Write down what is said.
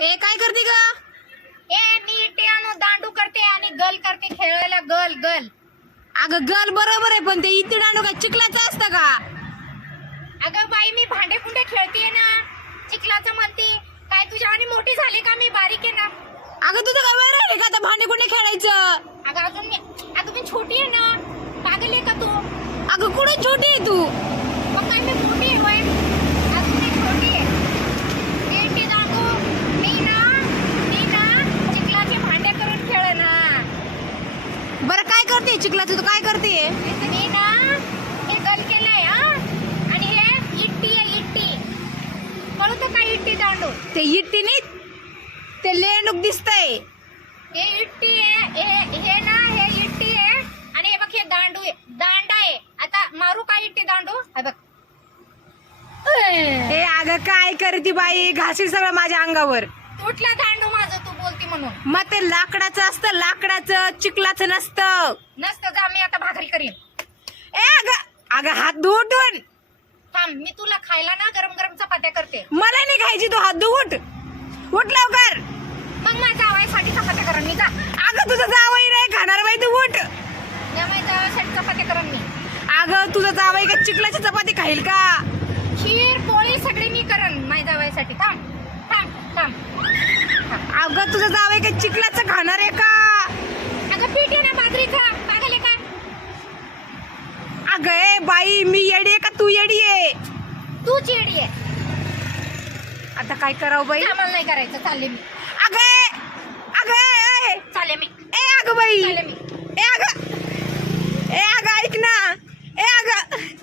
ए काय करते ग? मी इटियानो दांडू करते आणि गल करते खेळायला गल गल. अगं गल बरोबर आहे पण ते इथे दांडू काय चिखलाचं असतं का? अगं बाई मी भांडे कुंडे खेळतेय ना, चिखलाचं म्हणते काय तुझ्या आणि मोठी झाली का? मी बारीक आहे ना. अगं तुझं काय वय राहिले का आता भांडे कुंडे खेळायचं? अगं मी छोटी आहे ना, पागल आहे का तू? अगं कुठे छोटी आहे तू? मग काय मी मोठी आहे वय? अजून मी छोटी आहे. इटी दांडू मी ना चिखलाचे भांडे करून खेळ ना. बरं काय करते चिखलाचं? तू काय करते? मी ना हे गल केलंय हा, आणि हे इट्टी आहे इट्टी. कळतं का इट्टी दांडू? ते इट्टी नाही, ते लेंडूक दिसतंय. हे इट्टी आहे, हे ना हे इट्टी आहे आणि हे बघ हे दांडू आहे, दांडा आहे. आता मारू का इट्टी दांडू? हे बघ. ए अगं काय करते बाई, घासील सगळं माझ्या अंगावर. तुटला दांडू माझं तू बोलती म्हणून. मग ते लाकडाचं असतं, लाकडाचं, चिखलाचं नसतं. नसतं जा, मी आता भाकरी करीन. ए अगं हात धुवून. थांब मी तुला खायला ना गरम गरम चपात्या करते. मला नाही खायची, तू हात धुवून उठ लवकर. मग माझ्या जावयासाठी चपात्या करण मी. जा अगं तुझं जावई नाही खाणार बाई, तू उठ. या माझ्या जावयासाठी चपात्या करण मी. अगं तुझं जावई का चिखलाची चपाती खाईल का? खीर पोळी सगळी मी करण माझ्या जावयासाठी. थांब थांब थांब. अगं तुझं जावई का चिखलाचं खाणार आहे का? अगं पीठ आहे ना बाजरीचा, पागल आहे का? अगं ए बाई, मी येडी आहे का तू येडी आहे? तू चिडी आहे. आता काय करावं बाई? आम्हाला नाही करायचं, चालले मी. अगं चालले मी. ए अगं बाई, चालले मी. ए अगं ऐक ना, ए अगं